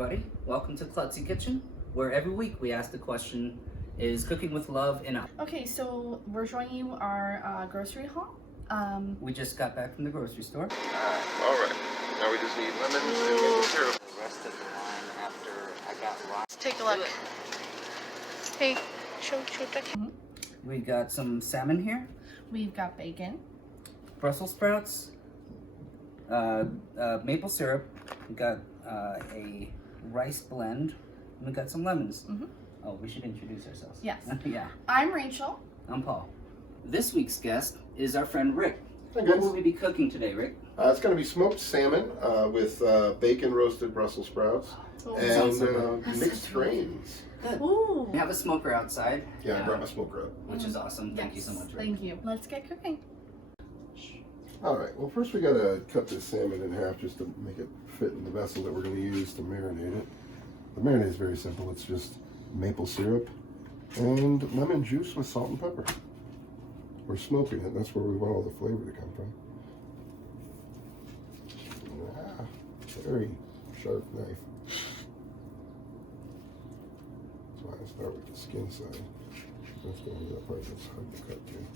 everybody. Welcome to Klutzy Kitchen, where every week we ask the question, is cooking with love enough? Okay, so we're showing you our grocery haul. We just got back from the grocery store. All right. Now we just need lemons and maple syrup. The rest of the line after I got Let's take a look. Hey, show that. We got some salmon here, We've got bacon. Brussels sprouts, maple syrup. We got a rice blend, and we got some lemons. Oh, we should introduce ourselves. Yes. Yeah. I'm Rachel. I'm Paul. This week's guest is our friend Rick. Hi, What guys. will we be cooking today, Rick? It's going to be smoked salmon with bacon roasted Brussels sprouts Oh, sounds so and good. mixed grains. Good. Ooh. We have a smoker outside. Yeah, I brought my smoker up. Which is awesome. Thank you so much, Rick. Thank you. Let's get cooking. All right. Well, first we got to cut this salmon in half just to make it fit in the vessel that we're going to use to marinate it. The marinade is very simple. It's just maple syrup and lemon juice with salt and pepper. We're smoking it. That's where we want all the flavor to come from. Ah, very sharp knife. So I start with the skin side. That's going to be the part that's hard to cut too.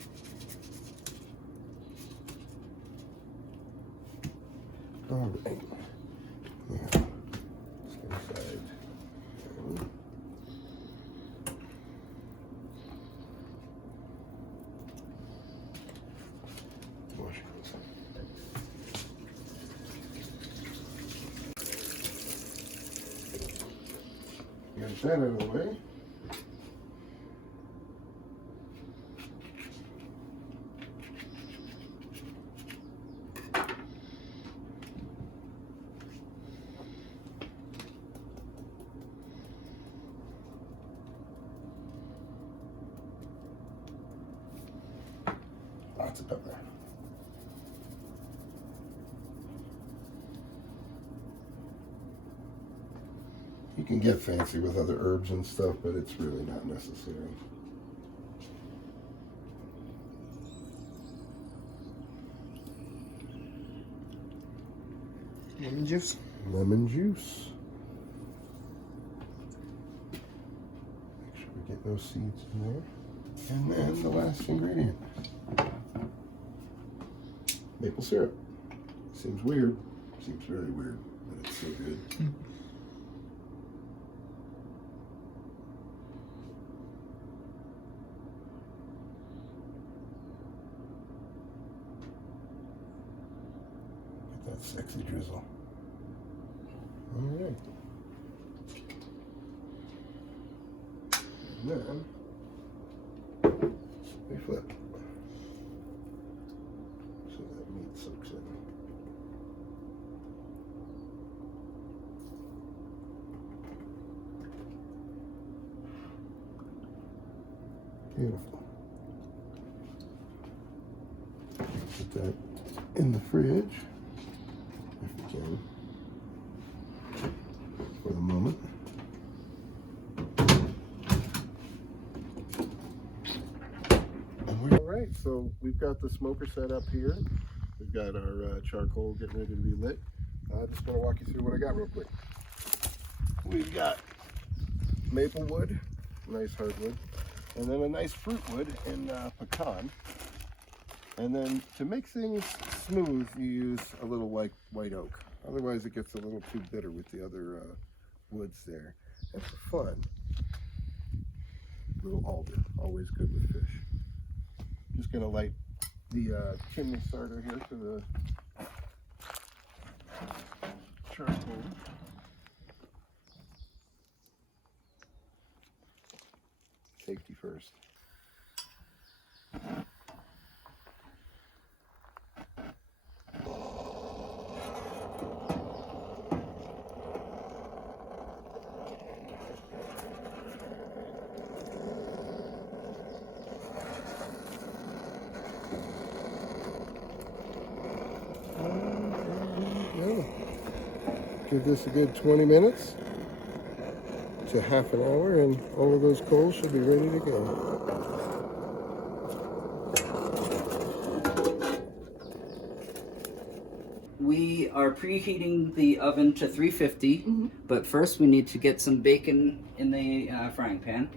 All right. Now, skin side. There. Wash it. Get that out of the way. Lots of pepper. You can get fancy with other herbs and stuff, but it's really not necessary. Lemon juice. Lemon juice. Make sure we get those seeds in there. And then the last ingredient. Maple syrup. Seems weird. Seems very weird, but it's so good. Get that sexy drizzle. All right. And then we flip so that meat soaks in. Beautiful. Put that in the fridge if we can for the moment. All right, so we've got the smoker set up here. We've got our charcoal getting ready to be lit. I'm just going to walk you through what I got real quick. We've got maple wood, nice hardwood, and then a nice fruit wood in pecan. And then to make things smooth, you use a little white oak. Otherwise, it gets a little too bitter with the other woods there. And for fun, a little alder, always good with fish. Just gonna light the chimney starter here to the charcoal. Safety first. Give this a good 20 minutes to half an hour, and all of those coals should be ready to go. We we are preheating the oven to 350, but first we need to get some bacon in the frying pan.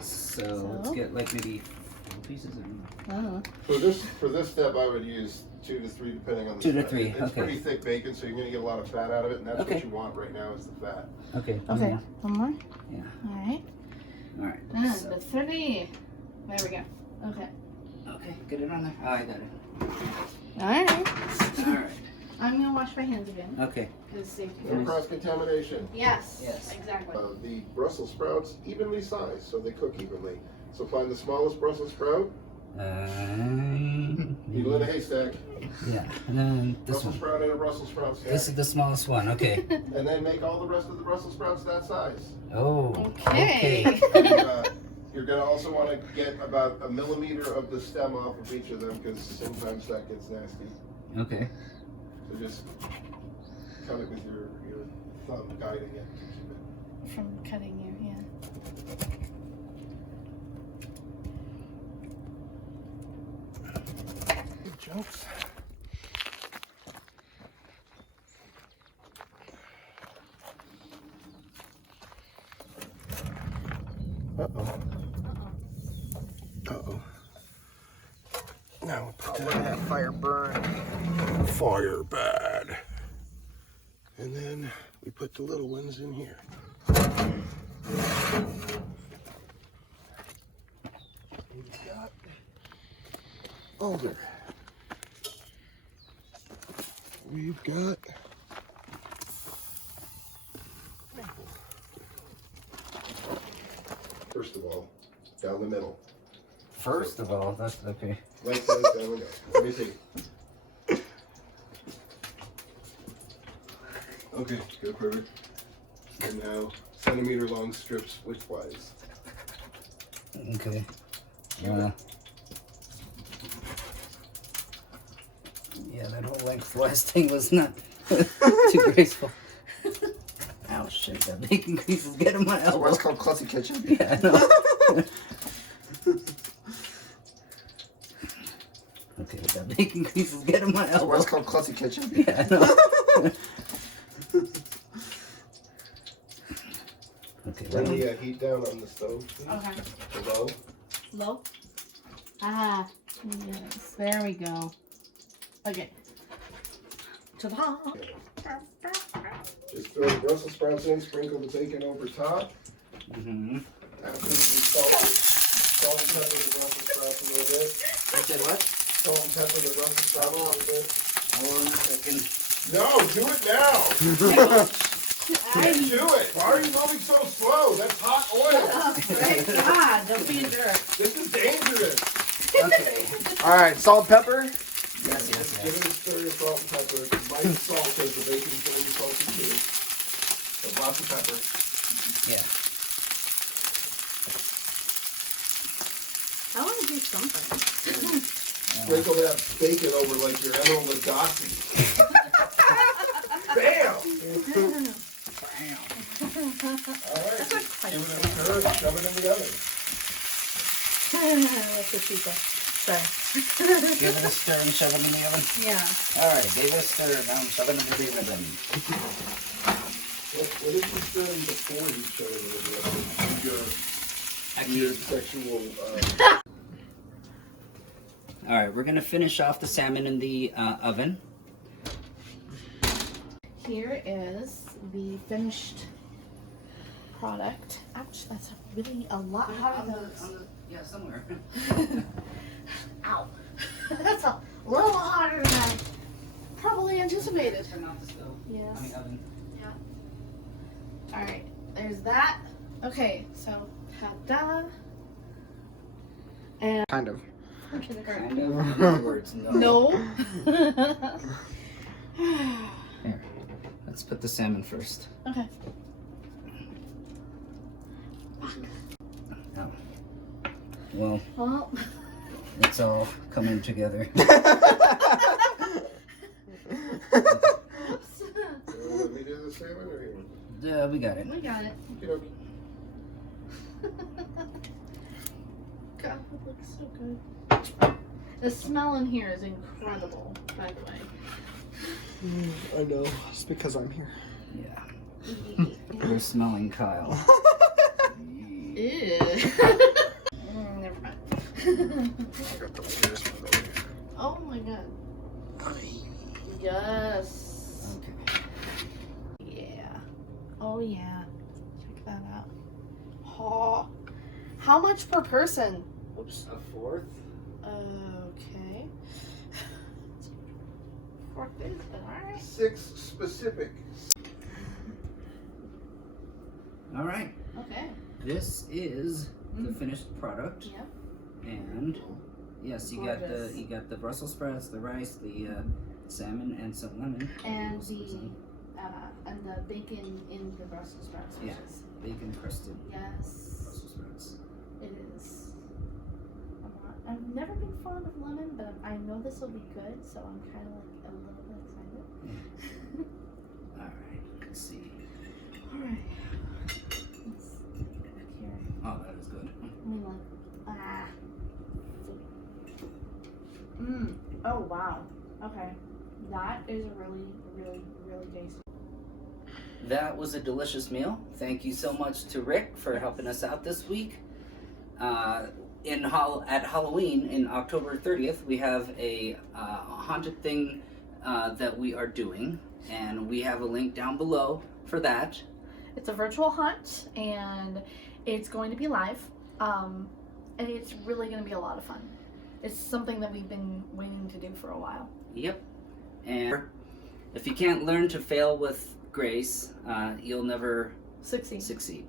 So let's get like maybe 4 pieces. I don't know. For this step, I would use 2 to 3, depending on the 2 to size. 3. It's pretty thick bacon, so you're gonna get a lot of fat out of it, and that's what you want right now is the fat. Okay. Okay. One more. Yeah. All right. All right. And So, the 30. There we go. Okay. okay, get it on there. Oh, I got it. All right. All right. I'm gonna wash my hands again. Okay. Because safety No first. cross-contamination. Yes. Yes. Exactly. The Brussels sprouts, evenly sized, so they cook evenly. So find the smallest Brussels sprout, needle in a haystack. Yeah. And then this Brussels one. sprout in a Brussels sprout stack. This is the smallest one. Okay. And then make all the rest of the Brussels sprouts that size. Oh. Okay. You're going to also want to get about 1 millimeter of the stem off of each of them because sometimes that gets nasty. Okay. So just cut it with your thumb guiding it. From cutting you, yeah. Good jokes. Uh-oh. Uh-oh. Now we'll put that fire burn. fire bad. And then we put the little ones in here. We've got alder. We've got maple. First of all, down the middle. First of all, that's okay. Lengthwise, down we go. Let me see. Okay, good, perfect. And now, centimeter long strips widthwise. Okay. Yeah, that whole lengthwise thing was not too graceful. Ow, shit, that bacon grease is getting my elbow. What's called Klutzy kitchen? Yeah, I know. Okay, that bacon grease is getting my elbow. What's called Klutzy kitchen? Yeah, I know. Okay, Turn the heat down on the stove, please. Okay. Below. Low. Ah. Yes. There we go. Okay. To the top. Just throw the Brussels sprouts in, sprinkle the bacon over top. Mm-hmm. After you salt and pepper the Brussels sprouts a little bit. I said what? Salt and pepper the Brussels sprouts a little bit. Hold on a second. No, do it now! Do it! Why are you moving so slow? That's hot oil! Thank God. Don't be a jerk. This is dangerous! Okay. Alright, salt and pepper. Yes, yes, Give yes. it a stir of salt and pepper. Light salt because the bacon's going to be salty too. But lots of pepper. Yeah. I want to do something. Sprinkle that bacon over like your Emerald Lagasse. Bam! Alright, give it a stir and shove it in the oven. What's the secret? Sorry. Give it a stir and shove it in the oven. Yeah. Alright, give it a stir, now shove it in the oven. What is you stirring before you shove it in the oven? Your sexual... Alright, we're gonna finish off the salmon in the oven. Here is the finished product. Ouch, that's really a lot hotter than this. Yeah, somewhere. Ow. That's a little hotter than I probably anticipated. Turn off the stove. Yes. I mean oven. Alright, there's that. Okay, so ta-da. And Kind of. Kind of. In other words, no. no. Here, let's put the salmon first. Okay. Oh. Well, Well, it's all coming together. Let me do the salmon or you? Yeah, we got it. we got it. Okay. God, it looks so good. The smell in here is incredible, by the way. I know. It's because I'm here. Yeah. You're smelling Kyle. Ew. Never mind. I got the weirdest one over here. Oh my god. Yes. Okay. Yeah. Oh yeah. Check that out. Oh. How much per person? Oops. A fourth? Okay. Fourth is, but alright. 6 specific. All right. Okay. This is the finished product. Yep. And yes, you Gorgeous. got the Brussels sprouts, the rice, the salmon, and some lemon. And the bacon in the Brussels sprouts. Which Yeah. is, Bacon crusted yes. Brussels sprouts. It is. I've never been fond of lemon, but I know this will be good, so I'm kind of like a little bit excited. All right. Let's see. All right. Let's back here. Oh, that is good. I mean, like, Oh wow. Okay. That is really, really, really tasty. That was a delicious meal. Thank you so much to Rick for helping us out this week. At Halloween, in October 30th, we have a haunted thing that we are doing, and we have a link down below for that. It's a virtual hunt, and it's going to be live, and it's really going to be a lot of fun. It's something that we've been waiting to do for a while. Yep. And if you can't learn to fail with grace, you'll never Succeed. succeed.